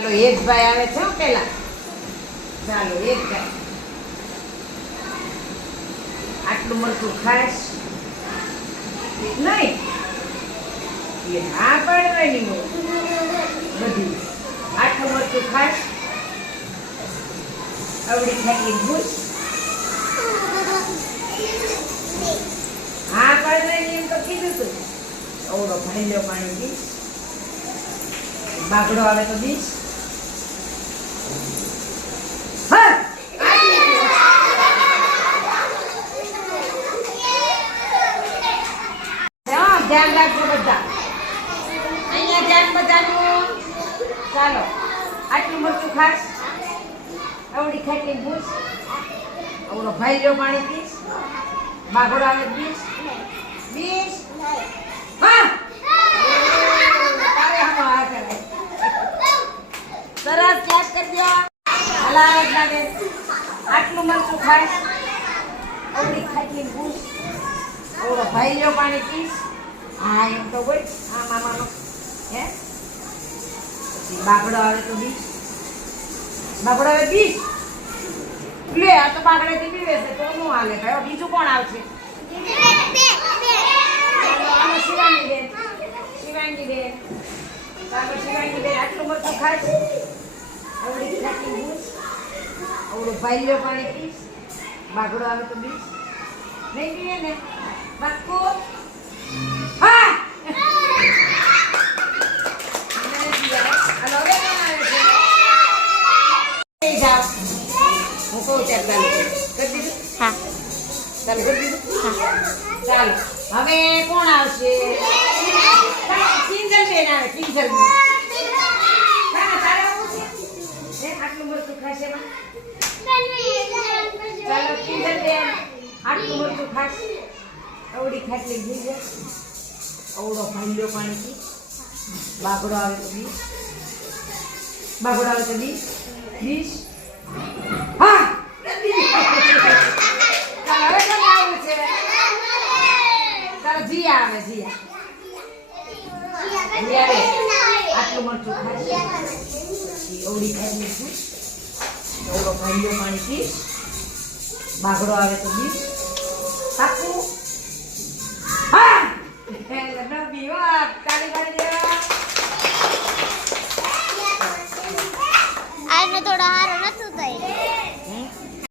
ચાલો એક ભાઈ આવે છે પેલા. ચાલો, એક ભાઈ. આટલું મરચું ખાસ નહીં. હા પાડવાની બધી. આટલું મરચું ખાસ અવળી ખાટલી ભૂસ હા પાડવાની એમ તો કીધું તું. ઓળો ભાઈલો પાણી દીશ બાગડો આવે તો દીશ હા હા, ધ્યાન રાખજો બધા. અહીંયા ધ્યાન બધાનું. ચાલો, આટલું મરચું ખાસ. આવડી ખાટલી ભૂસ આવડો ભાઈલો પાણી પીશ બાગડો આવે પીશ બીસ હા! તારે હામો આ કરે. સરસ ક્લાસ કરી દો લાગે. આટલું મરચું ખાસ. આવડી ખાટલી ભૂસ ઓલો ભાઈ લ્યો પાણી પીશ હા, એમ તો હોય આ મામાનો. હે? પછી બાગડો આવે તો બી બાગડો આવે બી લે, આ તો બાગડેથી પીવે છે, તો શું હાલે? કયો બીજું કોણ આવશે? શિવાંગી બેન. શિવાંગી બેન. શિવાંગી બેન આટલું મરચું ખાય. આવડી ભૂસ આવડું ભાઈ લ્યો પાણી પીશ. બાગડો આવે તો બીજ. નહીં પીએ ને? બાકુ હા હાલો હવે કોણ આવે છે એ જાઓ ચાલુ, હવે કોણ આવશે? કિંજલ ખાશે? ચાલો કિંજલ બેન બાગડો આવે તો બી બાબડો આવે તો બી હા ચાલો હવે કોને આવવું છે ચાલો જીયા આવે, જીયા. આટલું મરચું ખાશે પછી ખાઈ લઈશું. અવળો ભાઈલો પાણી પીશ બાગડો આવે તો બી. પાકું હા! નબી વાહ તાળી પાડી થોડા